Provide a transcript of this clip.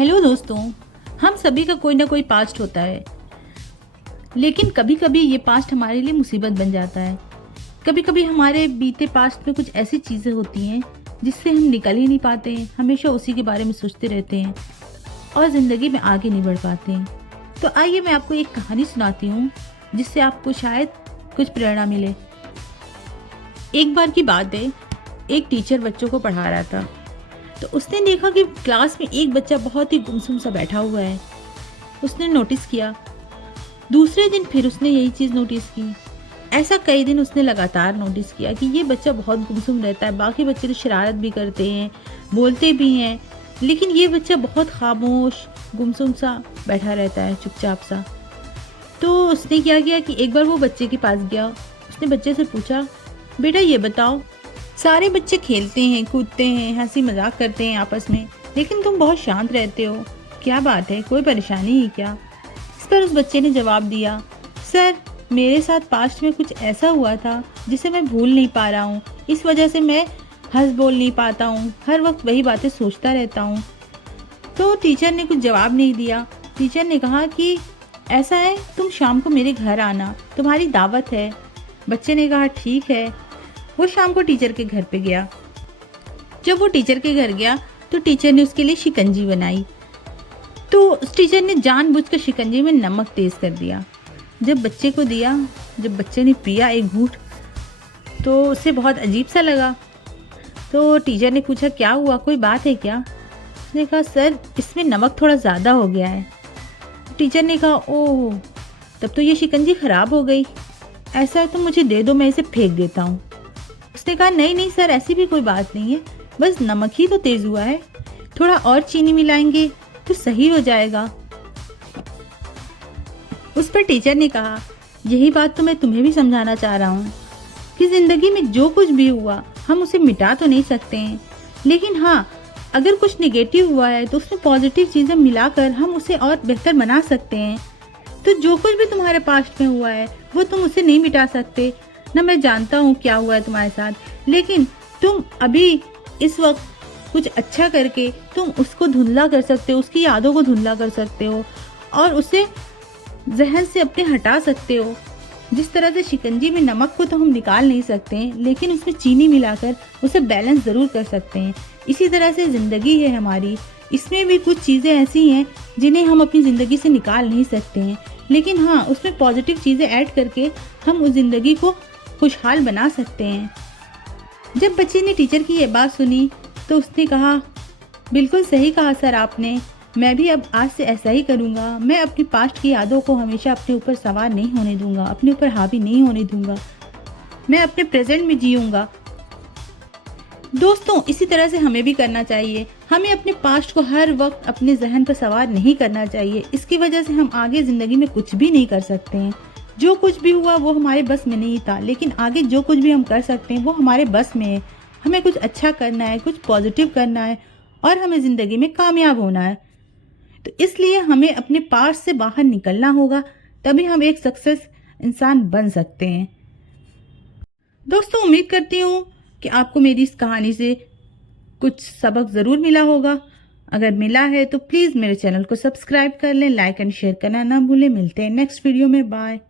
Hello दोस्तों, हम सभी का कोई ना कोई पास्ट होता है, लेकिन कभी कभी ये पास्ट हमारे लिए मुसीबत बन जाता है। कभी कभी हमारे बीते पास्ट में कुछ ऐसी चीज़ें होती हैं जिससे हम निकल ही नहीं पाते हैं, हमेशा उसी के बारे में सोचते रहते हैं और ज़िंदगी में आगे नहीं बढ़ पाते हैं। तो आइए मैं आपको एक कहानी सुनाती हूँ जिससे आपको शायद कुछ प्रेरणा मिले। एक बार की बात है, एक टीचर बच्चों को पढ़ा रहा था, तो उसने देखा कि क्लास में एक बच्चा बहुत ही गुमसुम सा बैठा हुआ है। उसने नोटिस किया। दूसरे दिन फिर उसने यही चीज़ नोटिस की। ऐसा कई दिन उसने लगातार नोटिस किया कि ये बच्चा बहुत गुमसुम रहता है। बाकी बच्चे तो शरारत भी करते हैं, बोलते भी हैं, लेकिन ये बच्चा बहुत खामोश गुमसुम सा बैठा रहता है, चुपचाप सा। तो उसने क्या किया कि एक बार वो बच्चे के पास गया। उसने बच्चे से पूछा, बेटा ये बताओ, सारे बच्चे खेलते हैं, कूदते हैं, हंसी मजाक करते हैं आपस में, लेकिन तुम बहुत शांत रहते हो, क्या बात है, कोई परेशानी है क्या? इस पर उस बच्चे ने जवाब दिया, सर मेरे साथ पास्ट में कुछ ऐसा हुआ था जिसे मैं भूल नहीं पा रहा हूँ, इस वजह से मैं हंस बोल नहीं पाता हूँ, हर वक्त वही बातें सोचता रहता हूँ। तो टीचर ने कुछ जवाब नहीं दिया। टीचर ने कहा कि ऐसा है, तुम शाम को मेरे घर आना, तुम्हारी दावत है। बच्चे ने कहा ठीक है। वो शाम को टीचर के घर पे गया। जब वो टीचर के घर गया तो टीचर ने उसके लिए शिकंजी बनाई। तो उस टीचर ने जानबूझकर शिकंजी में नमक तेज कर दिया। जब बच्चे को दिया, जब बच्चे ने पिया एक घूंट, तो उसे बहुत अजीब सा लगा। तो टीचर ने पूछा, क्या हुआ, कोई बात है क्या? उसने कहा, सर इसमें नमक थोड़ा ज़्यादा हो गया है। टीचर ने कहा, ओह तब तो ये शिकंजी ख़राब हो गई, ऐसा है तो मुझे दे दो, मैं इसे फेंक देता हूँ। उसने कहा, नहीं नहीं सर, ऐसी भी कोई बात नहीं है, बस नमक ही तो तेज़ हुआ है, थोड़ा और चीनी मिलाएंगे तो सही हो जाएगा। उस पर टीचर ने कहा, यही बात तो मैं तुम्हें भी समझाना चाह रहा हूँ कि ज़िंदगी में जो कुछ भी हुआ हम उसे मिटा तो नहीं सकते हैं, लेकिन हाँ अगर कुछ नेगेटिव हुआ है तो उसमें पॉजिटिव चीज़ें मिलाकर हम उसे और बेहतर बना सकते हैं। तो जो कुछ भी तुम्हारे पास्ट में हुआ है वो तुम उसे नहीं मिटा सकते ना। मैं जानता हूँ क्या हुआ है तुम्हारे साथ, लेकिन तुम अभी इस वक्त कुछ अच्छा करके तुम उसको धुंधला कर सकते हो, उसकी यादों को धुंधला कर सकते हो और उसे जहन से अपने हटा सकते हो। जिस तरह से शिकंजी में नमक को तो हम निकाल नहीं सकते हैं, लेकिन उसमें चीनी मिलाकर उसे बैलेंस ज़रूर कर सकते हैं। इसी तरह से ज़िंदगी है हमारी, इसमें भी कुछ चीज़ें ऐसी हैं जिन्हें हम अपनी ज़िंदगी से निकाल नहीं सकते हैं, लेकिन हाँ उसमें पॉजिटिव चीज़ें ऐड करके हम उस ज़िंदगी को खुशहाल बना सकते हैं। जब बच्चे ने टीचर की ये बात सुनी तो उसने कहा, बिल्कुल सही कहा सर आपने, मैं भी अब आज से ऐसा ही करूँगा। मैं अपनी पास्ट की यादों को हमेशा अपने ऊपर सवार नहीं होने दूँगा, अपने ऊपर हावी नहीं होने दूँगा, मैं अपने प्रेजेंट में जीऊँगा। दोस्तों इसी तरह से हमें भी करना चाहिए। हमें अपने पास्ट को हर वक्त अपने जहन पर सवार नहीं करना चाहिए, इसकी वजह से हम आगे ज़िंदगी में कुछ भी नहीं कर सकते हैं। जो कुछ भी हुआ वो हमारे बस में नहीं था, लेकिन आगे जो कुछ भी हम कर सकते हैं वो हमारे बस में है। हमें कुछ अच्छा करना है, कुछ पॉजिटिव करना है और हमें ज़िंदगी में कामयाब होना है। तो इसलिए हमें अपने पास्ट से बाहर निकलना होगा, तभी हम एक सक्सेस इंसान बन सकते हैं। दोस्तों उम्मीद करती हूँ कि आपको मेरी इस कहानी से कुछ सबक ज़रूर मिला होगा। अगर मिला है तो प्लीज़ मेरे चैनल को सब्सक्राइब कर लें, लाइक एंड शेयर करना ना भूलें। मिलते हैं नेक्स्ट वीडियो में, बाय।